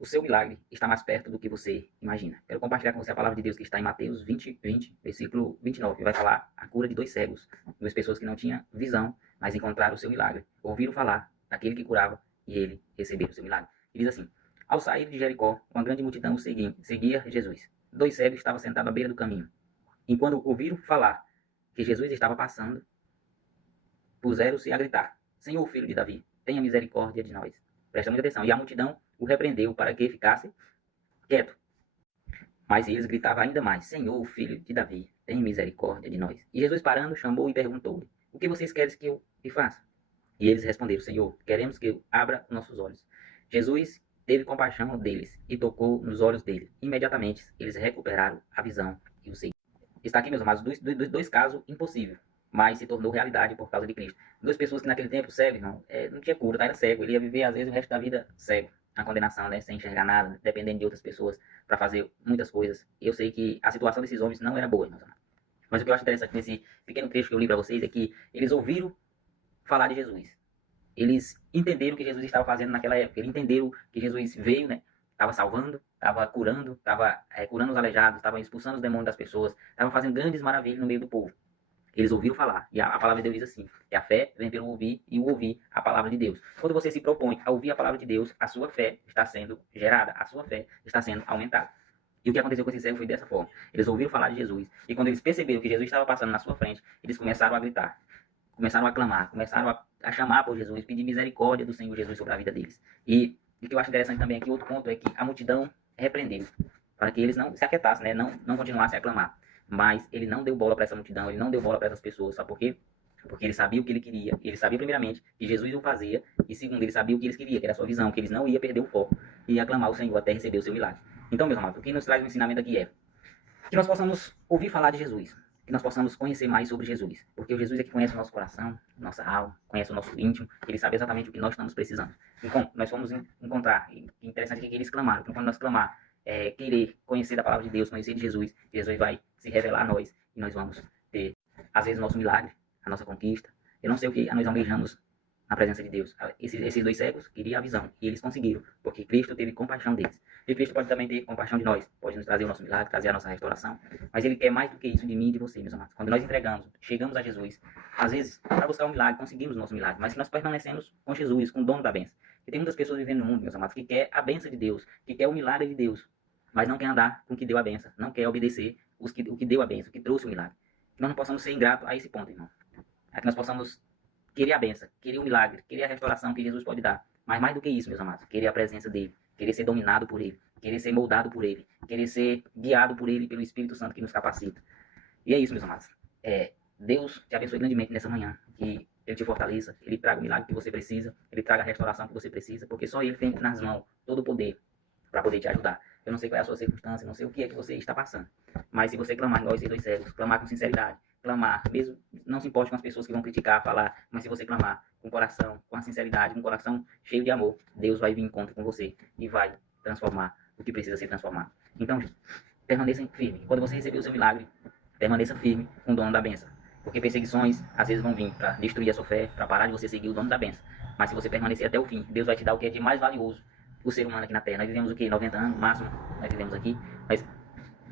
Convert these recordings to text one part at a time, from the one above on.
O seu milagre está mais perto do que você imagina. Quero compartilhar com você a palavra de Deus que está em Mateus 20, versículo 29. Vai falar a cura de 2 cegos, 2 pessoas que não tinham visão, mas encontraram o seu milagre. Ouviram falar daquele que curava e ele recebeu o seu milagre. E diz assim: ao sair de Jericó, uma grande multidão o seguia Jesus. 2 cegos estavam sentados à beira do caminho. E quando ouviram falar que Jesus estava passando, puseram-se a gritar: Senhor, filho de Davi, tenha misericórdia de nós. Presta muita atenção. E a multidão o repreendeu para que ficasse quieto. Mas eles gritavam ainda mais: Senhor, filho de Davi, tenha misericórdia de nós. E Jesus, parando, chamou e perguntou-lhe: O que vocês querem que eu lhe faça? E eles responderam: Senhor, queremos que eu abra nossos olhos. Jesus teve compaixão deles e tocou nos olhos dele. Imediatamente, eles recuperaram a visão e o seguiram. Está aqui, meus amados, dois casos impossíveis, mas se tornou realidade por causa de Cristo. 2 pessoas que naquele tempo cego, irmão, não tinha cura, era cego. Ele ia viver, às vezes, o resto da vida cego. A condenação, né, sem enxergar nada, dependendo de outras pessoas para fazer muitas coisas. Eu sei que a situação desses homens não era boa, meus amados. Mas o que eu acho interessante nesse pequeno trecho que eu li para vocês é que eles ouviram falar de Jesus. Eles entenderam o que Jesus estava fazendo naquela época. Eles entenderam que Jesus veio, né? Estava salvando, estava curando, estava curando os aleijados, estava expulsando os demônios das pessoas, estava fazendo grandes maravilhas no meio do povo. Eles ouviram falar. E a palavra de Deus diz assim: que a fé vem pelo ouvir e o ouvir a palavra de Deus. Quando você se propõe a ouvir a palavra de Deus, a sua fé está sendo gerada, a sua fé está sendo aumentada. E o que aconteceu com esses cegos foi dessa forma. Eles ouviram falar de Jesus. E quando eles perceberam que Jesus estava passando na sua frente, eles começaram a gritar. Começaram a clamar, começaram a chamar por Jesus, pedir misericórdia do Senhor Jesus sobre a vida deles. E o que eu acho interessante também aqui, outro ponto, é que a multidão repreendeu, para que eles não se aquietassem, né? não continuassem a clamar. Mas ele não deu bola para essa multidão, ele não deu bola para essas pessoas, sabe por quê? Porque ele sabia o que ele queria. Ele sabia, primeiramente, que Jesus o fazia. E, segundo, ele sabia o que eles queriam, que era a sua visão, que eles não iam perder o foco e ia clamar ao Senhor até receber o seu milagre. Então, meus amados, o que nos traz um ensinamento aqui é que nós possamos ouvir falar de Jesus, que nós possamos conhecer mais sobre Jesus, porque o Jesus é que conhece o nosso coração, nossa alma, conhece o nosso íntimo, ele sabe exatamente o que nós estamos precisando. Então, nós fomos encontrar, e interessante é que eles clamaram, então quando nós clamar, querer conhecer da palavra de Deus, conhecer de Jesus, Jesus vai se revelar a nós, e nós vamos ter, às vezes, o nosso milagre, a nossa conquista. Eu não sei o que nós almejamos na presença de Deus. Esses 2 cegos queriam a visão, e eles conseguiram, porque Cristo teve compaixão deles. E Cristo pode também ter compaixão de nós, pode nos trazer o nosso milagre, trazer a nossa restauração, mas Ele quer mais do que isso de mim e de você, meus amados. Quando nós entregamos, chegamos a Jesus, às vezes, para buscar um milagre, conseguimos o nosso milagre, mas se nós permanecemos com Jesus, com o dono da bênção. E tem muitas pessoas vivendo no mundo, meus amados, que quer a bênção de Deus, que quer o milagre de Deus, mas não quer andar com o que deu a bênção, não quer obedecer o que deu a bênção, o que trouxe o milagre. Que nós não possamos ser ingratos a esse ponto, irmão. É que nós possamos querer a benção, querer o milagre, querer a restauração que Jesus pode dar. Mas mais do que isso, meus amados, querer a presença dele, querer ser dominado por ele, querer ser moldado por ele, querer ser guiado por ele, pelo Espírito Santo que nos capacita. E é isso, meus amados. Deus te abençoe grandemente nessa manhã, que ele te fortaleça, ele traga o milagre que você precisa, ele traga a restauração que você precisa, porque só ele tem nas mãos todo o poder para poder te ajudar. Eu não sei qual é a sua circunstância, não sei o que é que você está passando, mas se você clamar igual esses 2 cegos, clamar com sinceridade, clamar, mesmo não se importe com as pessoas que vão criticar, falar, mas se você clamar com o coração, com a sinceridade, com o coração cheio de amor, Deus vai vir em encontro com você e vai transformar o que precisa ser transformado. Então, permaneça firme. Quando você receber o seu milagre, permaneça firme com o dono da benção. Porque perseguições às vezes vão vir para destruir a sua fé, para parar de você seguir o dono da benção. Mas se você permanecer até o fim, Deus vai te dar o que é de mais valioso o ser humano aqui na Terra. Nós vivemos o quê? 90 anos, no máximo, nós vivemos aqui. Mas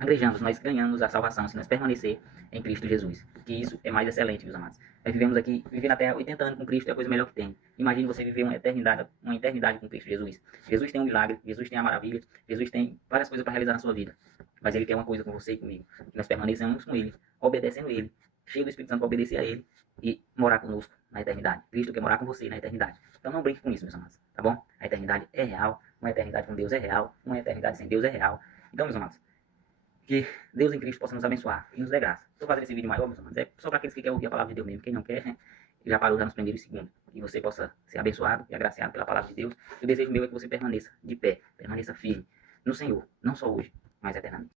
agrejamos, nós ganhamos a salvação se nós permanecer em Cristo Jesus. Que isso é mais excelente, meus amados. Nós vivemos aqui, viver na Terra 80 anos com Cristo é a coisa melhor que tem. Imagine você viver uma eternidade com Cristo Jesus. Jesus tem um milagre, Jesus tem a maravilha, Jesus tem várias coisas para realizar na sua vida. Mas Ele quer uma coisa com você e comigo, que nós permaneçamos com Ele, obedecendo Ele, cheio do Espírito Santo para obedecer a Ele e morar conosco na eternidade. Cristo quer morar com você na eternidade. Então não brinque com isso, meus amados, tá bom? A eternidade é real, uma eternidade com Deus é real, uma eternidade sem Deus é real. Então, meus amados, que Deus em Cristo possa nos abençoar e nos dê graça. Estou fazendo esse vídeo maior, meus amados, é só para aqueles que querem ouvir a palavra de Deus mesmo. Quem não quer, já parou já nos primeiros segundos. Que você possa ser abençoado e agraciado pela palavra de Deus. O desejo meu é que você permaneça de pé, permaneça firme no Senhor, não só hoje, mas eternamente.